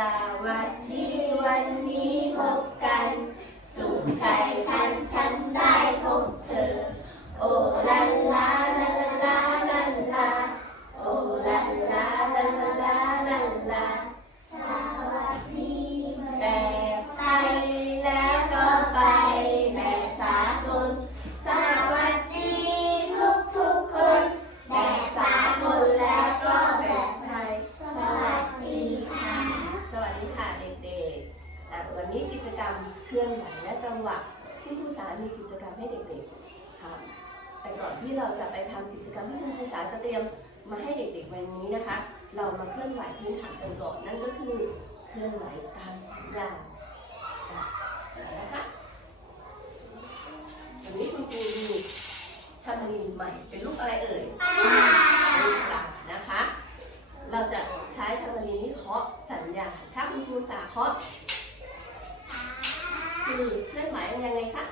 สวัสดีวันนี้พบกัน สุขใจฉันฉันได้พบ มาให้เด็กๆวันนี้นะคะ เรามาเคลื่อนไหวพื้นฐานกันก่อนนั่นก็คือเคลื่อนไหวตามสัญญาณนะคะวันนี้คุณครูมีทำลินใหม่เป็นลูกอะไรเอ่ยลูกปลานะคะ เราจะใช้ทำลินนี้เคาะสัญญาถ้าคุณครูสาเคาะคือเคลื่อนไหวยังไงคะ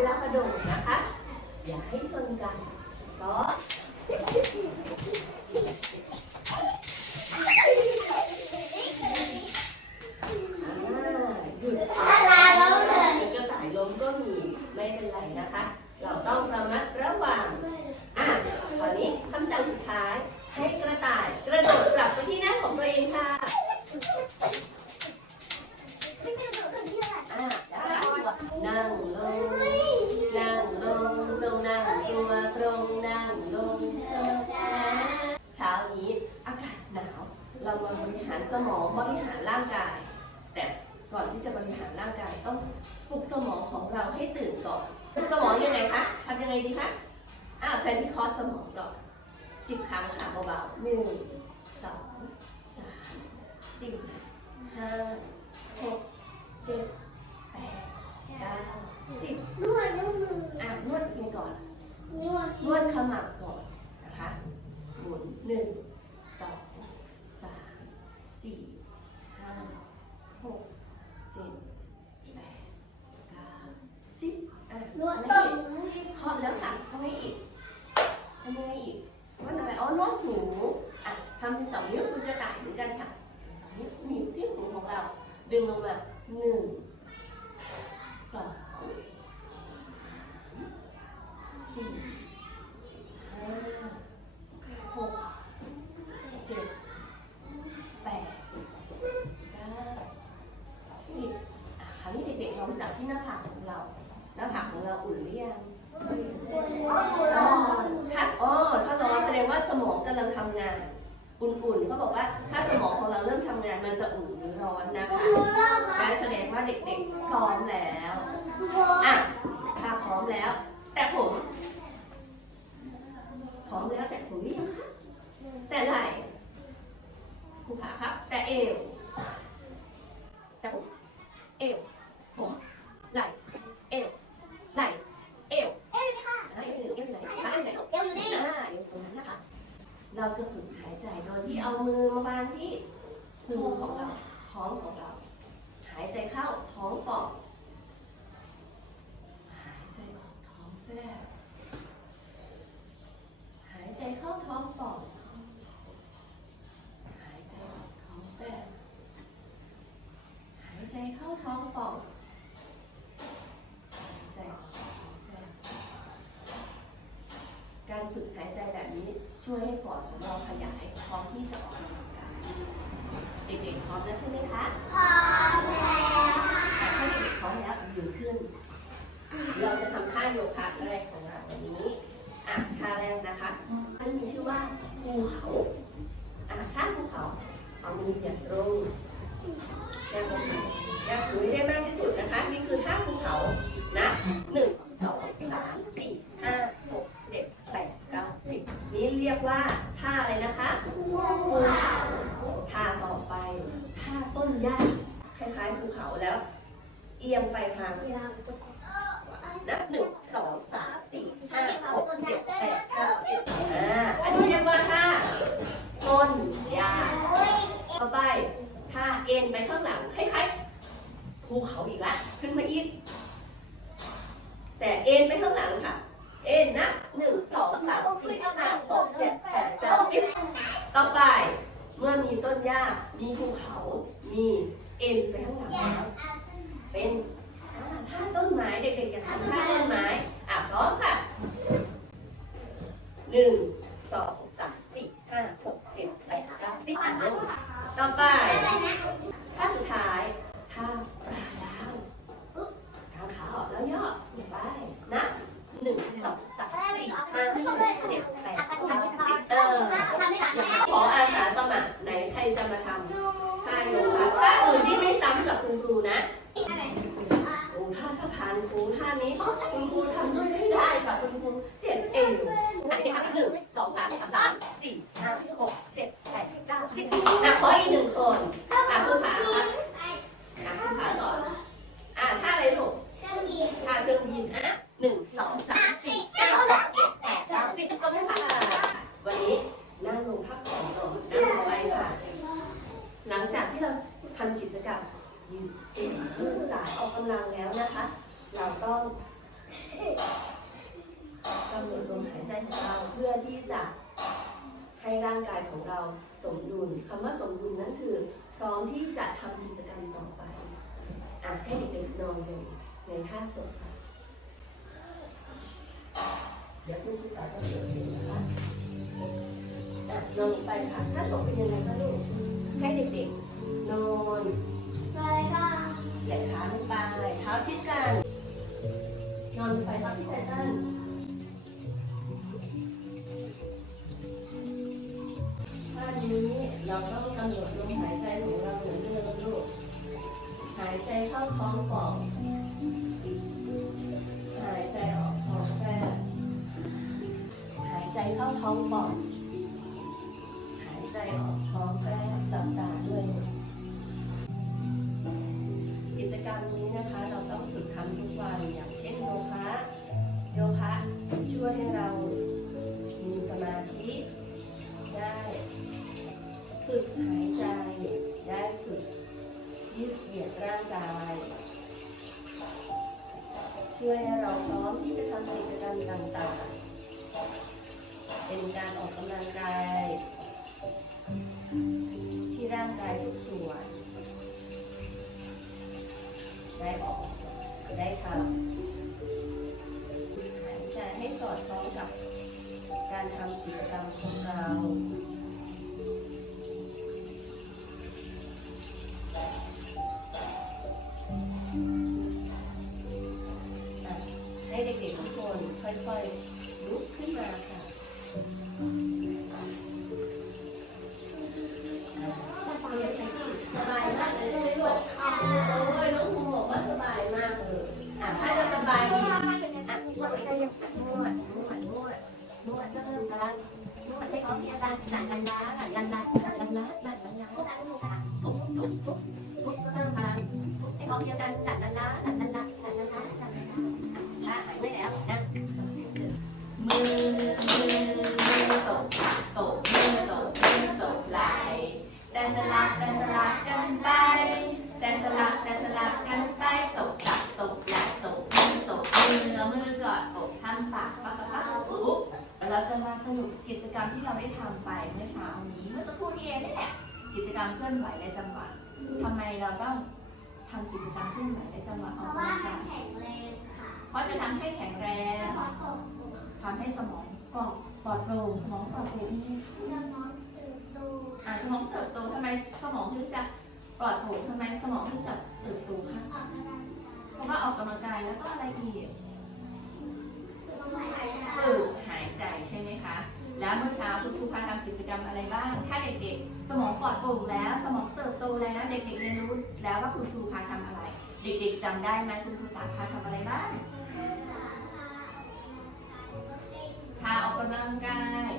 เวลากระโดดนะคะ อย่าให้ชนกันก็ มองบริหารร่างกาย แต่ก่อนที่จะบริหารร่างกายต้องปลุกสมองของเราให้ตื่นก่อนปลุกสมองยังไงคะทำยังไงดีคะอ่าแฟนที่คอสสมองก่อนสิบครั้งค่ะเบาๆหนึ่งสองสามสี่ห้า ลองจับที่หน้าผากของเรา หน้าผากของเราอุ่นหรือยังอ๋อถ้าอ๋อถ้าร้อนแสดงว่าสมองกำลังทำงาน อุ่นๆเขาบอกว่าถ้าสมองของเราเริ่มทำงานมันจะอุ่นหรือร้อนนะคะนั่แสดงว่าเด็กๆพร้อมแล้วอะถ้าพร้อมแล้ว แต่ผมพร้อมแล้วแต่ผมยังคะแต่ไหล่ผู้ขาครับ แต่เอว ช่วยให้ปอดของเราขยายพร้อมที่จะออกกำลังกายเด็กๆพร้อมแล้วใช่ไหมคะพร้อมแล้วถ้าเด็กๆพร้อมแล้วยืนขึ้น เราจะทำท่าโยคะแรกของเราวันนี้ อะท่าแรกนะคะมันมีชื่อว่าภูเขา อะท่าภูเขา เอามือเหยียดตรงแนวตรงแนวหูให้ได้มากที่สุดนะคะ นี่คือท่าภูเขานะหนึ่งสองสามสี่ห้าหกเจ็ดแปดเก้าสิบนี่เรียกว่าท่าอะไรนะคะภูเขาท่าต่อไปท่า ต้นหญ้าคล้ายๆภูเขาแล้ว เอียงไปทางอยากจะนับหนึ่งสองสามสี่ห้าหกเจ็ดแปดเก้าสิบอ่าอันนี้เรียกว่าท่าต้นยาต่อไปท่าเอ็นไปข้างหลังคล้ายๆภูเขาอีกละขึ้นมาอีก แต่เอ็นไปข้างหลังค่ะ เอ็นนับหนึ่งสองสามสี่ห้าหกเจ็ดแปดเก้าสิบต่อไปเมื่อมีต้นหญ้ามีภูเขา มีเอ็นไปข้างหลังแล้ว เป็นอ่าท่าต้นไม้เด็กๆจะทำท่าต้นไม้อะพร้อมค่ะหนึ่งสองสามสี่ห้าหกเจ็ดแปดเก้าสิบอะลงต่อไปท่าสุดท้ายท่าปลาดาวกางขาออกแล้วย่อไปนับหนึ่งสองสามสี่ห้าหกเจ็ดแปดเก้าสิบเออขออาสาสมัครไหนใครจะมาทำท่าโยคะท่าอื่นที่ไม่ซ้ำกับคุณครูนะ โอ้ท่าสะพานครูท่านี้คุณครูทำด้วยไม่ได้ค่ะคุณครูเจ็ดเองอันนี้ทำหนึ่งสองสามสามสี่ห้าหกเจ็ดแปดเก้าสิบอะขออีกหนึ่งคนอะคุณผาครับอะคุณผาก่อนอะท่าอะไรลูกท่าเครื่องบินอะหนึ่งสองสามสี่ห้าหกเจ็ดแปดเก้าสิบก็ไม่ผ่านวันนี้นั่งลงพักผ่อนก่อนนั่งลงไปค่ะ หลังจากที่เราทำกิจกรรม ยืดเส้นยืดสายออกกำลังแล้วนะคะ เราต้องกำหนดลมหายใจของเราเพื่อที่จะ ให้ร่างกายของเราสมดุลคำว่าสมดุลนั้นคือ พร้อมที่จะทำกิจกรรมต่อไปอะให้เด็กๆนอนลงในท่าสดค่ะเดี๋ยวคุณครูสาวจะเปิดเพลงนะคะอะนอนลงไปค่ะท่าสดเป็นยังไงคะลูกให้เด็กๆนอนเหยียดขาลงไปเท้าชิดกัน นอนลงไปทับที่ไตเติ้ลท่า เราต้องกำหนดลมหายใจของเราเหมือนเดิมลูกหายใจเข้าท้องป่องางกายทุกส่วน ได้ออก ได้ทำหายใจให้สอดคล้องกับการทำกิจกรรมของเราอะให้เด็กๆทุกคนค่อยๆลุกขึ้นมาค่ะำไปเมื่อเช้านี้เมื่อสักครู่ที่เองนี่แหละ กิจกรรมเคลื่อนไหวในจังหวะทำไมเราต้องททำกิจกรรมขึ้นไหวและจังหวะเพออกราะกำว่าลังมันกายแข็งแรงค่ะเพราะจะทำให้แข็งแรงสมองตกทำให้สมองปลอดปลอดโปร่งสมองปลอดโปร่งนี่สมองตื่นตัวอ่าสมองเติบโตทำไมสมองถึงจะปลอดโปร่งทำไมสมองถึงจะเติบโตคะออกกำลังเพราะว่าออกกำลังกายแล้วก็อะไรอีกคือลมหายใจ ฝึกหายใจใช่ไหมคะ แล้วเมื่อเช้าคุณครูพาทำกิจกรรมอะไรบ้าง ถ้าเด็กๆ สมองปลอดโปร่งแล้ว สมองเติบโตแล้ว เด็กๆเรียนรู้แล้วว่าคุณครูพาทำอะไร เด็กๆจำได้ไหมคุณครูสาพาทำอะไรบ้าง พาออกกำลังกาย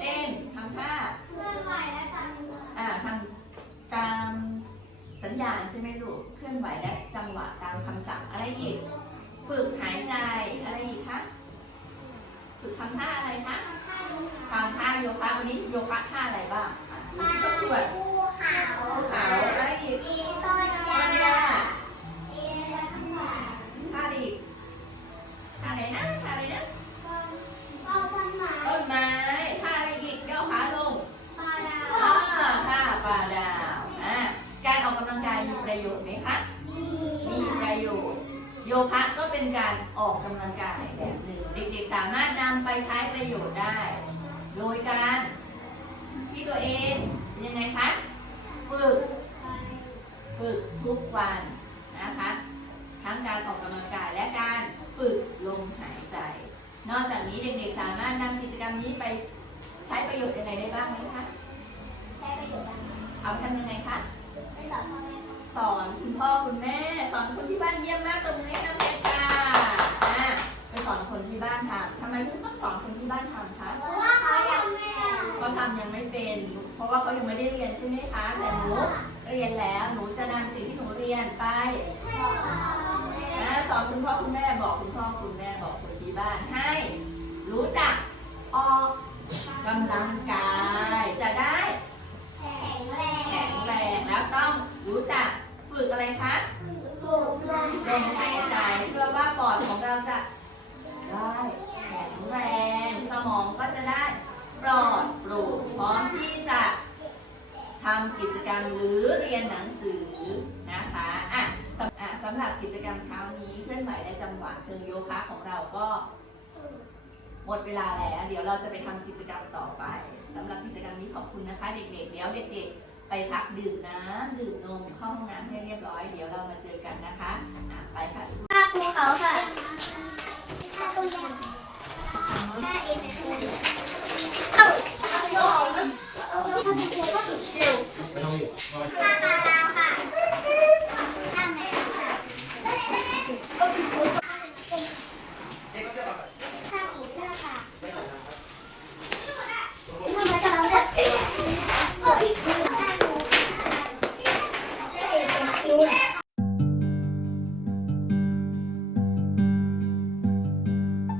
เต้นทำท่าเคลื่อนไหวและจังหวะอ่าทำตามสัญญาณใช่ไหมลูก เคลื่อนไหวและจังหวะตามคำสั่งอะไรอีก ฝึกหายใจอะไรอีกคะ ฝึกทำท่าอะไรคะ ทำท่าโยคะวันนี้โยคะท่าอะไรบ้างอะต้องตรวจภูเขาภูเขาอะไรอีกต้นต้นยาหญ้าอีและข้างหลังท่าอะไรอีกท่าอะไรนะท่าอะไรนะต้นไม้ต้นไม้ท่าอะไรอีกย่อขาลงปาดาวอ่าท่าปลาดาวอ่าการออกกำลังกายมีประโยชน์ไหมคะ มีประโยชน์ โยคะก็เป็นการออกกำลังกายแบบหนึ่งเด็กๆสามารถนำไปใช้ประโยชน์ได้ โดยการที่ตัวเองยังไงคะฝึกฝึกทุกวันนะคะ ทั้งการออกกำลังกายและการฝึกลมหายใจ นอกจากนี้เด็กๆสามารถนำกิจกรรมนี้ไปใช้ประโยชน์ยังไงได้บ้างไหมคะใช้ประโยชน์อะไรเอาไปทำยังไงคะไปสอนพ่อแม่ค่ะสอนคุณพ่อคุณแม่ ว่าเขายังไม่ได้เรียนใช่ไหมคะ แต่หนูเรียนแล้ว หนูจะนำสิ่งที่หนูเรียนไปนะสอนคุณพ่อคุณแม่บอกคุณพ่อคุณแม่บอกคนที่บ้านให้ รู้จักออกกำลังกาย จะได้แข็งแรงแข็งแรงแล้วต้องรู้จักฝึกอะไรคะปลูกลมลมหายใจเพื่อว่าปอดของเราจะได้แข็งแรง สมองก็จะได้ปลอดโปร่งพร้อมที่จะ ทำกิจกรรมหรือเรียนหนังสือนะคะอะสำอะสำหรับกิจกรรมเช้านี้เคลื่อนไหวและจังหวะเชิงโยคะของเราก็ หมดเวลาแล้ว เดี๋ยวเราจะไปทำกิจกรรมต่อไปสำหรับกิจกรรมนี้ขอบคุณนะคะ เด็กๆเดี๋ยวเด็กๆ ไปพักดื่มน้ำดื่มนมเข้าห้องน้ำให้เรียบร้อย เดี๋ยวเรามาเจอกันนะคะอะไปค่ะ ภาพภูเขาค่ะภาพตัวอย่างภาพเอ็น